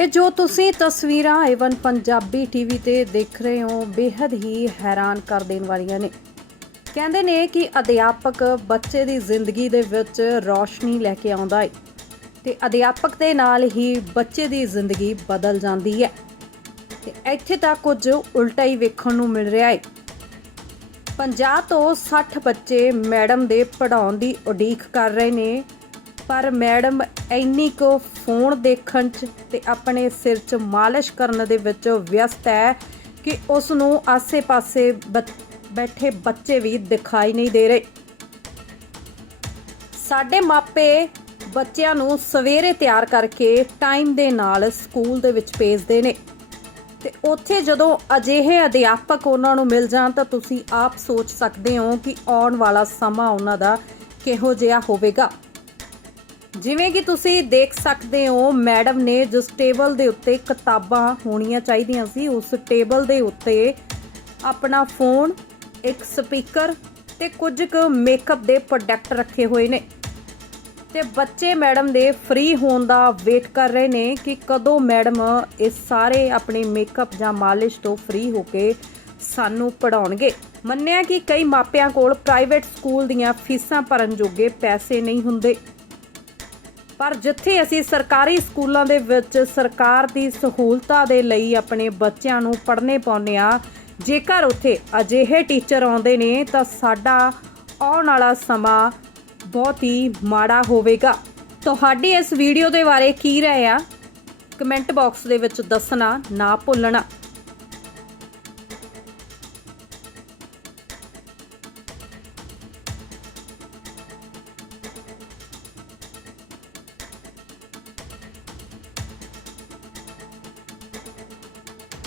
ਇਹ ਜੋ ਤੁਸੀਂ ਤਸਵੀਰਾਂ ਏਵਨ ਪੰਜਾਬੀ ਟੀਵੀ ਤੇ ਦੇਖ ਰਹੇ ਹੋ ਬੇहद ਹੀ ਹੈਰਾਨ ਕਰ ਦੇਣ ਵਾਲੀਆਂ ਨੇ। ਕਹਿੰਦੇ ਨੇ ਕਿ ਅਧਿਆਪਕ ਬੱਚੇ ਦੀ ਜ਼ਿੰਦਗੀ ਦੇ ਵਿੱਚ ਰੌਸ਼ਨੀ ਲੈ ਕੇ ਆਉਂਦਾ ਹੈ ਤੇ ਅਧਿਆਪਕ ਦੇ ਨਾਲ ਹੀ ਬੱਚੇ ਦੀ ਜ਼ਿੰਦਗੀ ਬਦਲ ਜਾਂਦੀ ਹੈ ਤੇ ਇੱਥੇ ਤਾਂ ਕੁਝ ਉਲਟਾ ਹੀ ਵੇਖਣ ਨੂੰ ਮਿਲ ਰਿਹਾ ਹੈ 50 ਤੋਂ 60 ਬੱਚੇ ਮੈਡਮ ਦੇ ਪੜਾਉਣ ਦੀ ਉਡੀਕ ਕਰ ਰਹੇ ਨੇ ਪਰ ਮੈਡਮ, ਇੰਨੀ ਕੁ ਫੋਨ ਦੇਖਣ 'ਚ ਤੇ ਆਪਣੇ ਸਿਰ 'ਚ ਮਾਲਿਸ਼ ਕਰਨ ਦੇ ਵਿੱਚ ਵਿਅਸਤ ਹੈ ਕਿ ਉਸ ਨੂੰ ਆਸੇ-ਪਾਸੇ ਬੱਚ- ਬੈਠੇ ਬੱਚੇ ਵੀ ਦਿਖਾਈ ਨਹੀਂ ਦੇ ਰਹੇ। ਸਾਡੇ ਮਾਪੇ ਬੱਚਿਆਂ ਨੂੰ ਸਵੇਰੇ ਤਿਆਰ ਕਰਕੇ ਟਾਈਮ ਦੇ ਨਾਲ ਸਕੂਲ ਦੇ ਵਿੱਚ ਭੇਜਦੇ ਨੇ ਤੇ ਉੱਥੇ ਜਦੋਂ ਅਜਿਹੇ ਅਧਿਆਪਕ ਉਹਨਾਂ ਨੂੰ ਮਿਲ ਜਾਣ ਤਾਂ ਤੁਸੀਂ ਆਪ ਸੋਚ ਸਕਦੇ ਹੋ ਕਿ ਆਉਣ ਵਾਲਾ ਸਮਾਂ ਉਹਨਾਂ ਦਾ ਕਿਹੋ ਜਿਹਾ ਹੋਵੇਗਾ। ਜਿਵੇਂ ਕਿ ਤੁਸੀਂ ਦੇਖ ਸਕਦੇ ਹੋ, ਮੈਡਮ ਨੇ ਜਿਸ ਟੇਬਲ ਦੇ ਉੱਤੇ ਕਿਤਾਬਾਂ ਹੋਣੀਆਂ ਚਾਹੀਦੀਆਂ ਸੀ, ਉਸ ਟੇਬਲ ਦੇ ਉੱਤੇ ਆਪਣਾ ਫੋਨ, ਇੱਕ ਸਪੀਕਰ ਤੇ ਕੁਝ ਕੁ ਮੇਕਅਪ ਦੇ ਪ੍ਰੋਡਕਟ ਰੱਖੇ ਹੋਏ ਨੇ। ਤੇ ਬੱਚੇ ਮੈਡਮ ਦੇ ਫ੍ਰੀ ਹੋਣ ਦਾ ਵੇਟ ਕਰ ਰਹੇ ਨੇ ਕਿ ਕਦੋਂ ਮੈਡਮ ਇਹ ਸਾਰੇ ਆਪਣੇ ਮੇਕਅਪ ਜਾਂ ਮਾਲਿਸ਼ ਤੋਂ ਫ੍ਰੀ ਹੋ ਕੇ ਸਾਨੂੰ ਪੜਾਉਣਗੇ ਮੰਨਿਆ ਕਿ ਕਈ ਮਾਪਿਆਂ ਕੋਲ ਪ੍ਰਾਈਵੇਟ ਸਕੂਲ ਦੀਆਂ ਫੀਸਾਂ ਭਰਨ ਜੋਗੇ ਪੈਸੇ ਨਹੀਂ ਹੁੰਦੇ। ਪਰ ਜਿੱਥੇ ਅਸੀਂ ਸਰਕਾਰੀ ਸਕੂਲਾਂ ਦੇ ਵਿੱਚ ਸਰਕਾਰ ਦੀ ਸਹੂਲਤਾਂ ਦੇ ਲਈ ਆਪਣੇ ਬੱਚਿਆਂ ਨੂੰ ਪੜ੍ਹਨੇ ਪਾਉਂਦੇ ਆ ਜੇਕਰ ਉੱਥੇ ਅਜਿਹੇ ਟੀਚਰ ਆਉਂਦੇ ਨੇ, ਤਾਂ ਸਾਡਾ ਆਉਣ ਵਾਲਾ ਸਮਾਂ ਬਹੁਤ ਹੀ ਮਾੜਾ ਹੋਵੇਗਾ। ਤੁਹਾਡੀ ਇਸ ਵੀਡੀਓ ਦੇ ਬਾਰੇ ਕੀ ਰਾਏ ਆ? ਕਮੈਂਟ ਬਾਕਸ ਦੇ ਵਿੱਚ ਦੱਸਣਾ ਨਾ ਭੁੱਲਣਾ।